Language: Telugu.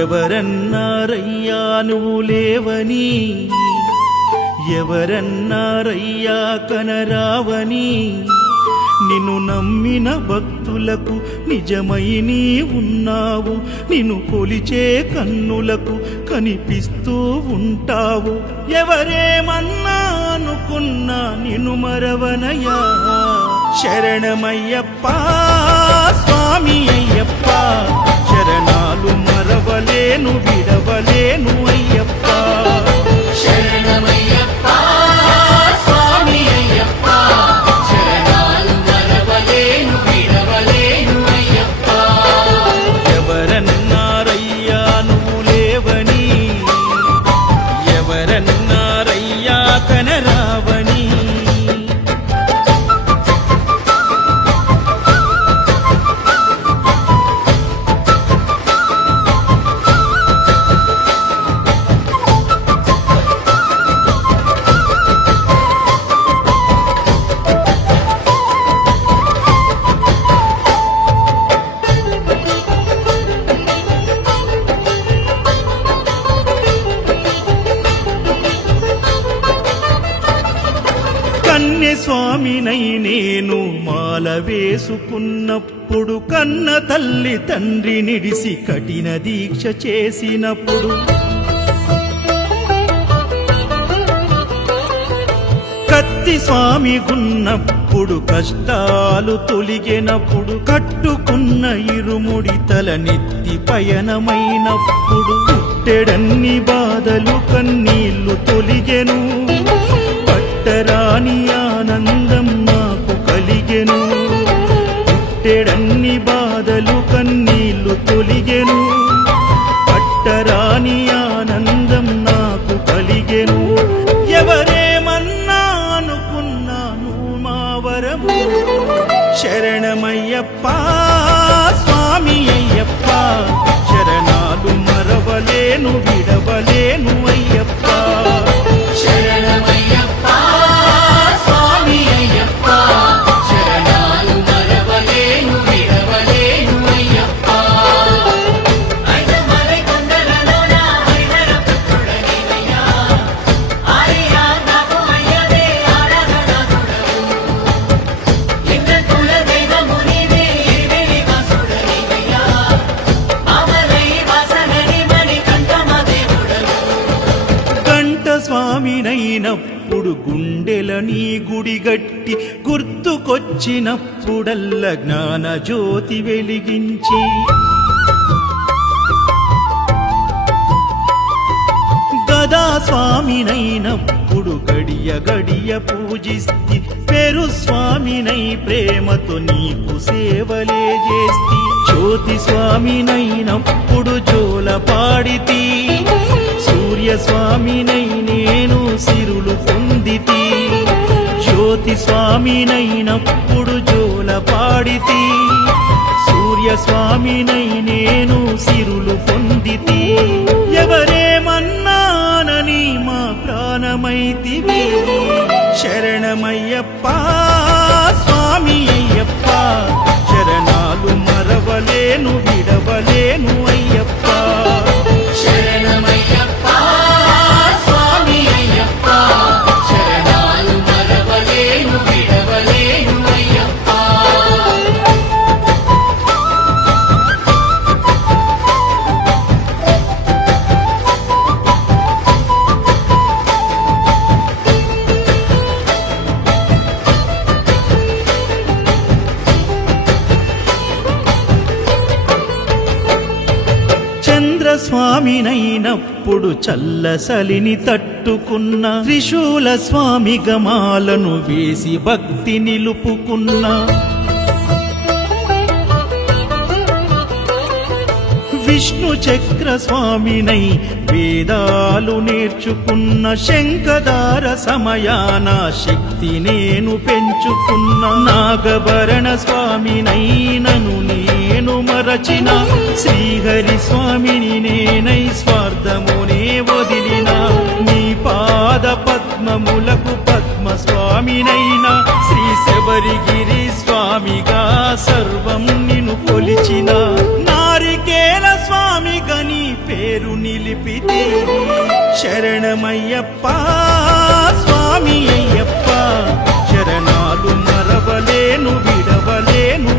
ఎవరన్నారయ్యా నువ్వు లేవని, ఎవరన్నారయ్యా కనరావని, నిన్ను నమ్మిన భక్తులకు నిజమై నీ ఉన్నావు, నిన్ను కొలిచే కన్నులకు కనిపిస్తూ ఉంటావు. ఎవరేమన్నా అనుకున్నా నిన్ను మరవనయ్యా. శరణమయ్యప్ప స్వామి అయ్యప్ప, శరణాలు మరవలేను విడవలేను అయ్యప్ప. శరణమయ్యప్ప స్వామి అయ్యప్ప, శరణాలు మరవలేను విడవలేను అయ్యప్ప. ఎవరన్నారయ్యా నువ్వు లేవని, ఎవరన్నారయ్యా కనరావని. కన్యస్వామినై నేను మాల వేసుకున్నప్పుడు, కన్న తల్లి తండ్రి నిడిసి కఠిన దీక్ష చేసినప్పుడు, కత్తి స్వామి గున్నప్పుడు కష్టాలు తొలిగినప్పుడు, కట్టుకున్న ఇరుముడి తల నెత్తి పయనమైనప్పుడు, పుట్టెడన్ని బాధలు కన్నీళ్లు తొలిగెను, పట్టరాని ఆనందం నాకు కలిగెను. పుట్టెడన్ని బాధలు కన్నీళ్లు తొలిగెను, పట్టరాని ఆనందం నాకు కలిగెను. ఎవరేమన్నా అనుకున్నాను మా వరము. శరణమయ్యప్ప స్వామి అయ్యప్ప, శరణాలు మరవలేను విడవలేను అయ్యప్ప. శరణమయ్యప్ప స్వామి అయ్యప్ప, శరణాలు మరవలేను విడవలేను అయ్యప్ప. ఐదమలై కొండలలోన హరిహర పుత్రుడనివయ్యా, ఆర్య నాకు అయ్యవే ఆరాధనాథుడవు. లింగ కుల దైవము నీవే ఇరివెలి వాసుడనివయ్యా, ఆమలై వాసనని మణికంఠమ దేవుడవు. కంఠ స్వామినైనప్పుడు గుండెల నీ గుడిగట్టి, గుర్తుకొచ్చినప్పుడల్ల జ్ఞాన జ్యోతి వెలిగించి, గదా స్వామినైనప్పుడు గడియ గడియ పూజిస్తి, పేరు స్వామినై ప్రేమతో నీకు సేవలే చేస్తి. జ్యోతి స్వామినైనప్పుడు జోల పాడితి, సూర్య స్వామినై నేను సిరులు పొందితి. జ్యోతి స్వామినైనప్పుడు జోల పాడితి, సూర్య స్వామినై నేను సిరులు పొందితి. ఎవరేమన్నానని మా ప్రాణమైతివి. శరణమయ్యప్ప స్వామి అయ్యప్ప, శరణాలు మరవలేను విడవలేను అయ్యప్ప. శరణమయ్యప్ప స్వామి అయ్యప్ప, శరణాలు మరవలేను విడవలేను అయ్యప్ప. స్వామినైనప్పుడు చల్లసలిని తట్టుకున్న, త్రిశూల స్వామి గమాలను వేసి భక్తి నిలుపుకున్న, విష్ణు చక్ర స్వామినై వేదాలు నేర్చుకున్న, శంఖదార సమయాన శక్తి నేను పెంచుకున్న, నాగభరణ స్వామినై నను నేను మరచిన, శ్రీహరి స్వామిని నేనై స్వార్థమునే వదిలిన, నీ పాద పద్మములకు పద్మ స్వామినైనా, శ్రీ శబరిగిరి స్వామిగా సర్వం నిన్ను కొలిచిన, నారికేల స్వామిగా నీ పేరు నిలిపితే శరణమయ్యప్ప స్వామి అయ్యప్ప శరణాలు మరవలేను విడవలేను